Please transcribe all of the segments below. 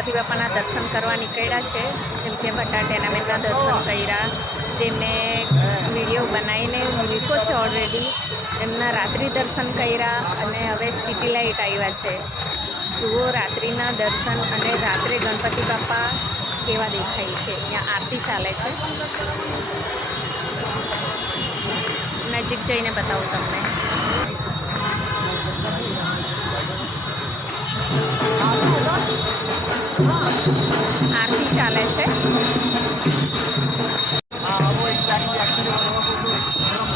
ગણપતિ બાપાના દર્શન કરવા નીકળ્યા છે, જેમ કે બટાટેના મેના દર્શન કર્યા, જે મેં વિડીયો બનાવીને મૂક્યો છે ઓલરેડી. એમના રાત્રિ દર્શન કર્યા અને હવે સિટી લાઇટ આવ્યા છે. જુઓ રાત્રિના દર્શન અને રાત્રે ગણપતિ બાપા કેવા દેખાય છે. અહીંયા આરતી ચાલે છે, નજીક જઈને બતાવું તમને. आरती चाले छे। वो एक्चुअली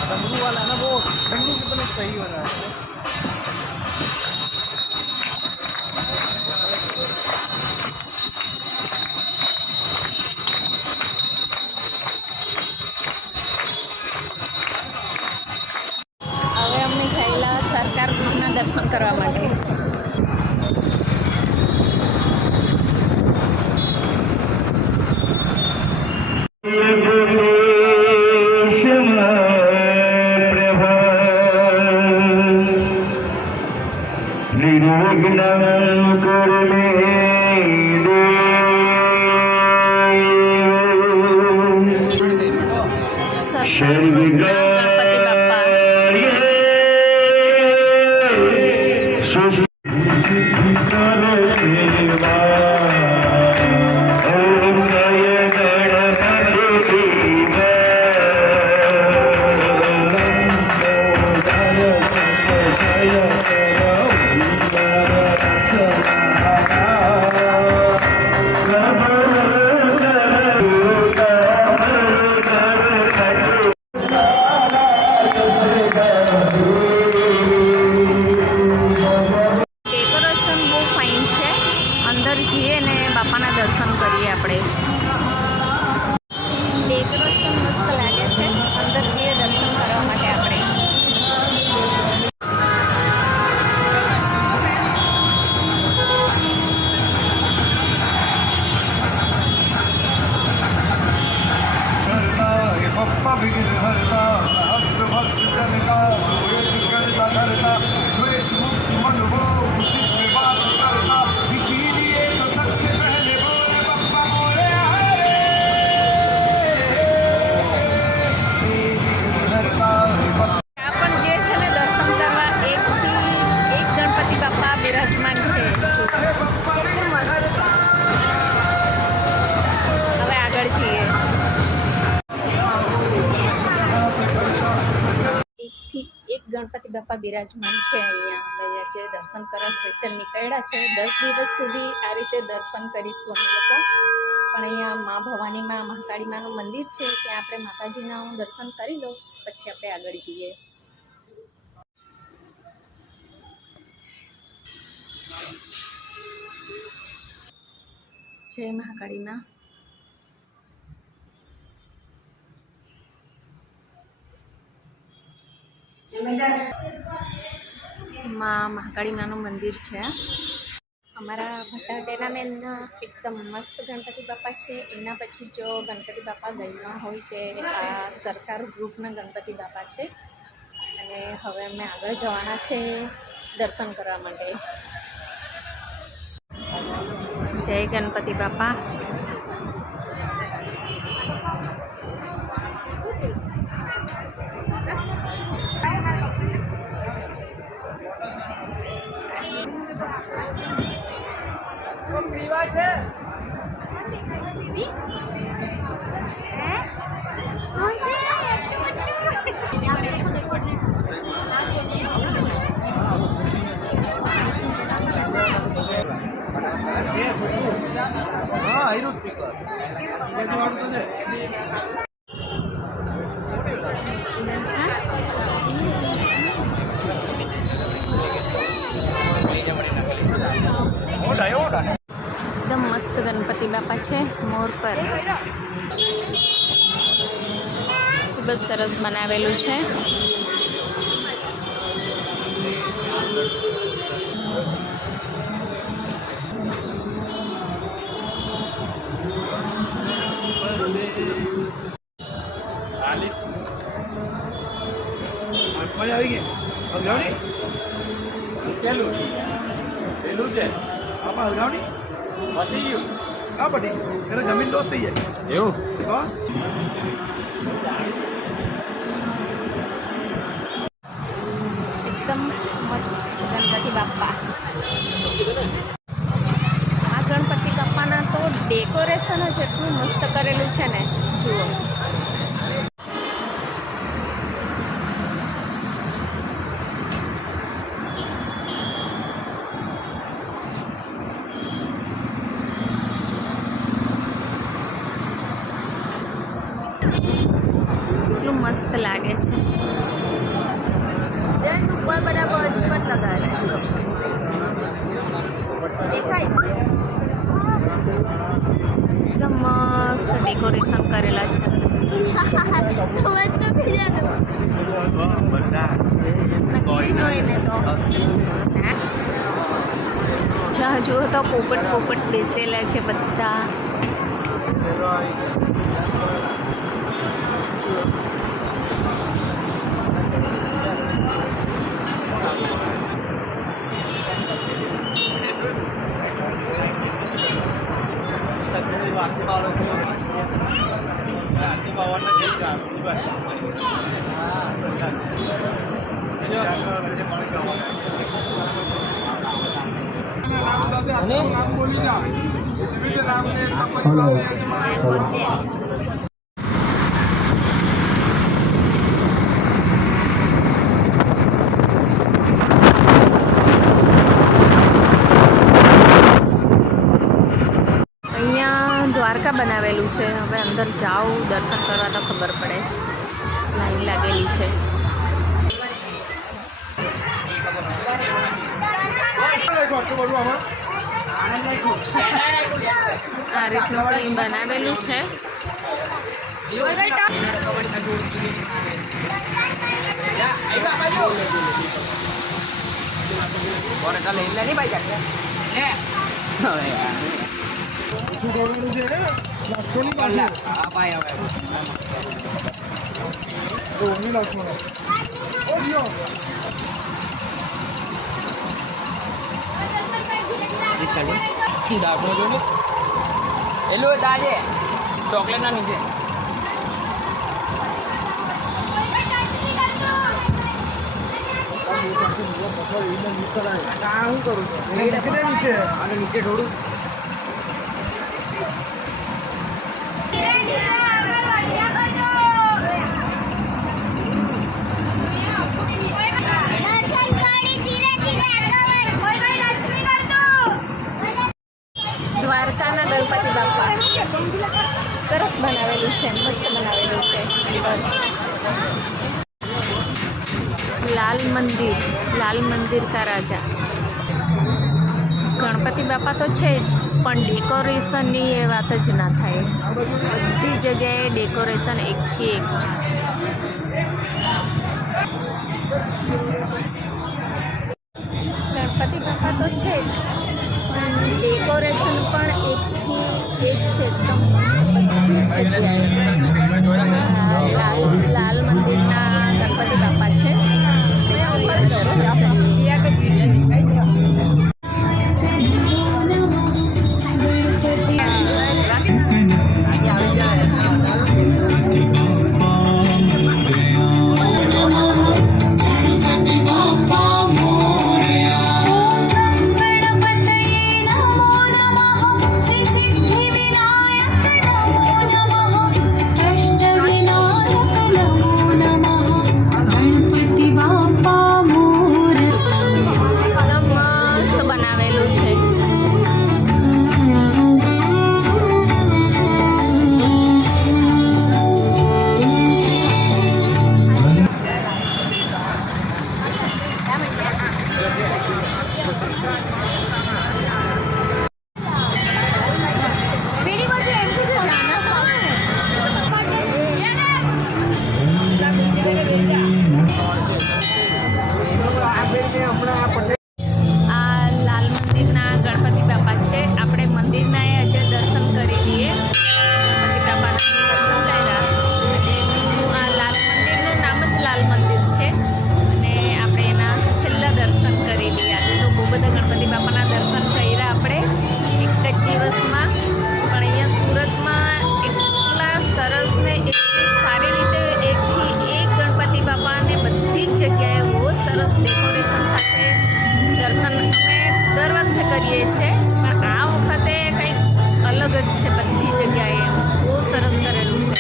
डमरू वाला है ना, वो डमरू की तरह सही हो रहा है। હવે અમે ચાલ્યા સરકાર ગ્રુપના દર્શન કરવા માટે. ગણપતિ બાપા જઈએ ને બાપાના દર્શન કરીએ. આપણે ડેકોરેશન મસ્ત લાગે છે. અંદર જઈએ દર્શન કરવા માટે આપણે. पप्पा विघ्न हरता सहस्र भक्त जन का करता धरता द्वेष मुक्त मन वो उचित में वास करता इसीलिए तो सबसे पहले बोले पप्पा बोले हरे विघ्न हरता अपन जे છે ને દર્શન કરવા એક ગણપતિ બાપા બિરાજમાન છે. હવે આગળ છીએ. એક ગણપતિ બાપા બિરાજમાન છે અહીંયા. અમે જે દર્શન કરવા સ્પેશિયલ નીકળ્યા છે. 10 દિવસ સુધી આ રીતે દર્શન કરીશું અમે લોકો. પણ અહીંયા મા ભવાનીમાં મહાકાળી માનું મંદિર છે, ત્યાં આપણે માતાજીના દર્શન કરી લો, પછી આપણે આગળ જઈએ. જય મહાકાળીમાં. માં મહાકાળી માનું મંદિર છે. અમારા બટાટેના મેન એકદમ મસ્ત ગણપતિ બાપા છે. એના પછી જો ગણપતિ બાપા ગયેલા હોય તે આ સરકાર ગ્રુપના ગણપતિ બાપા છે. અને હવે અમે આગળ જવાના છે દર્શન કરવા માટે. જય ગણપતિ બાપા. हाँ हीरो स्पीकर एकदम मस्त गणपति बापा है मोर पर. खूब सरस बनावेलू है. મજા આવી ગઈ. હલગાવણી પેલું છે આમાં હલગાવણી હા પટી એટલે જમીન દોસ્ત થઈ જાય એવું તો એકદમ મસ્ત ગણપતિ બાપ્પા. આ ગણપતિ બાપ્પાના તો ડેકોરેશન જ એટલું મસ્ત કરેલું છે ને, જુઓ. એટલું મસ્ત લાગે છે. ઉપર બધા બર્ડ્સ પણ લગાવે દેખાય છે. એકદમ મસ્ત ડેકોરેશન કરેલા છે. નક્કી જોઈને તો જ્યાં જુઓ તો પોપટ પોપટ બેસેલા છે બધા. અહીંયા દ્વારકા બનાવેલું છે. હવે અંદર જાઓ દર્શન કરવા તો ખબર પડે. લાઈન લાગેલી છે. આ રીતનું કંઈ બનાવેલું છે. શું કરવાનું છે નાખવાની બાજુ તો નહીં નાખવાનો ઓ લ્યો એલું દાજે ચોકલેટ ના નીચે શું કરું નીચે અને નીચે ઢોળું દ્વારકાના ગણપતિ બાપ્પા સરસ બનાવેલું છે. મસ્ત બનાવેલું છે. લાલ મંદિર કા રાજા. ગણપતિ બાપા તો છે જ, પણ ડેકોરેશનની એ વાત જ ના થાય. બધી જગ્યાએ ડેકોરેશન એકથી એક છે. ગણપતિ બાપા તો છે જ, પણ ડેકોરેશન પણ એકથી એક છે. એકદમ બધી જ જગ્યાએ લાલ મંદિરના ગણપતિ બાપા છે. सिद्धि विनायक नमो नमः। એટલી સારી રીતે એકથી એક ગણપતિ બાપાને બધી જ જગ્યાએ બહુ સરસ ડેકોરેશન સાથે દર્શન અમે દર વર્ષે કરીએ છીએ, પણ આ વખતે કંઈક અલગ જ છે. બધી જગ્યાએ બહુ સરસ કરેલું છે.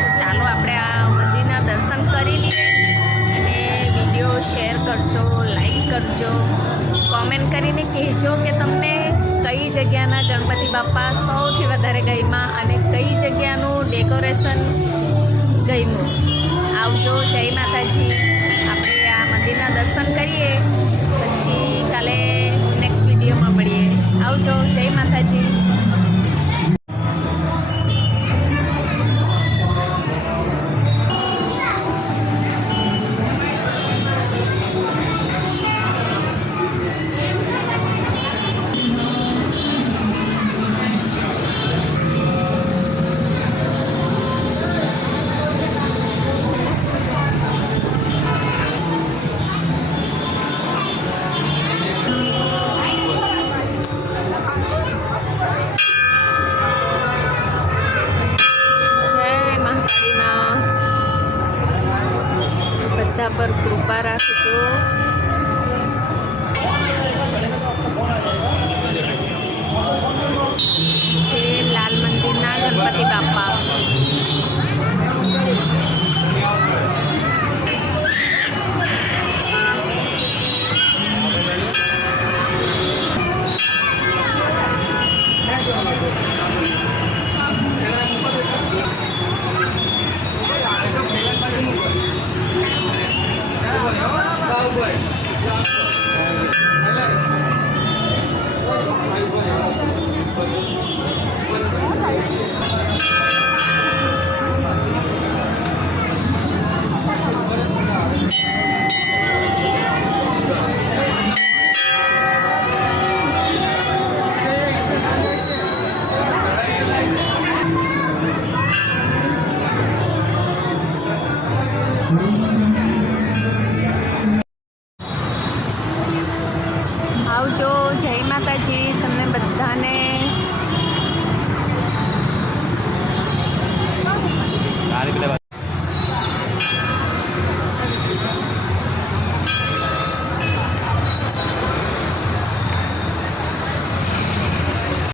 તો ચાલો આપણે આ મંદિરના દર્શન કરી લઈએ અને વિડીયો શેર કરજો, લાઈક કરજો, કોમેન્ટ કરીને કહેજો કે તમને કઈ જગ્યાના ગણપતિ બાપા સૌથી વધારે ગમ્યા અને કઈ જગ્યાનું ડેકોરેશન ગમ્યું. આવજો. જય માતાજી. આપણે આ મંદિરના દર્શન કરીએ પછી કાલે નેક્સ્ટ વિડીયોમાં મળીએ. આવજો. જય માતાજી. બધા પર કૃપા રાખજો. છે લાલ મંદિરના ગણપતિ બાપા. ભાઈ